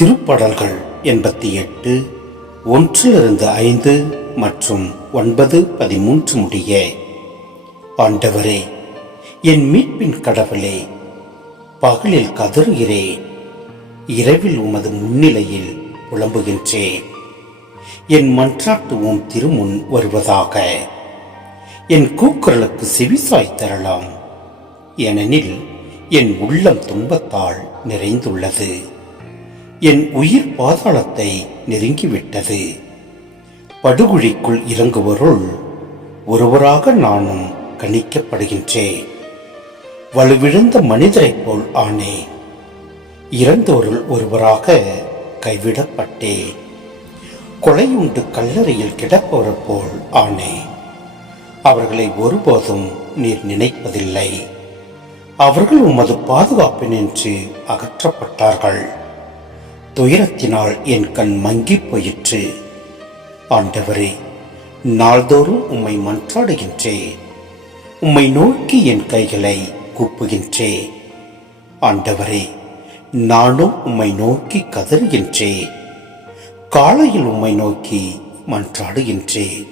திருப்படல்கள் எண்பத்தி எட்டு ஒன்றிலிருந்து ஐந்து மற்றும் ஒன்பது பதிமூன்று முடிய. ஆண்டவரே என் மீட்பின் கடவுளே பகலில் கதறுகிறேன் இரவில் உமது முன்னிலையில் புலம்புகின்றேன். என் மன்றாட்டு உம் திருமுன் வருவதாக என் கூக்குரலுக்கு செவிசாய் தரலாம். ஏனெனில் என் உள்ளம் துன்பத்தால் நிறைந்துள்ளது. என் உயிர் பாதாளத்தை நெருங்கிவிட்டது. படுகுழிக்குள் இறங்குவருள் ஒருவராக நானும் கணிக்கப்படுகின்றேன். வலுவிழந்த மனிதரைப் போல் ஆனேன் இறந்தோருள் ஒருவராக கைவிடப்பட்டேன். கொலையுண்டு கல்லறையில் கிடப்பவர் போல் ஆனேன் அவர்களை ஒருபோதும் நீர் நினைப்பதில்லை. அவர்கள் உமது பாதுகாப்பினின்று அகற்றப்பட்டார்கள். துயரத்தினால் என் கண் மங்கிப் போயிற்று. ஆண்டவரே நாள்தோறும் உம்மை மன்றாடுகின்றேன் உம்மை நோக்கி என் கைகளை கூப்புகின்றேன் ஆண்டவரே நானும் உம்மை நோக்கி கதறுகின்றேன் காலையில் உம்மை நோக்கி மன்றாடுகின்றேன்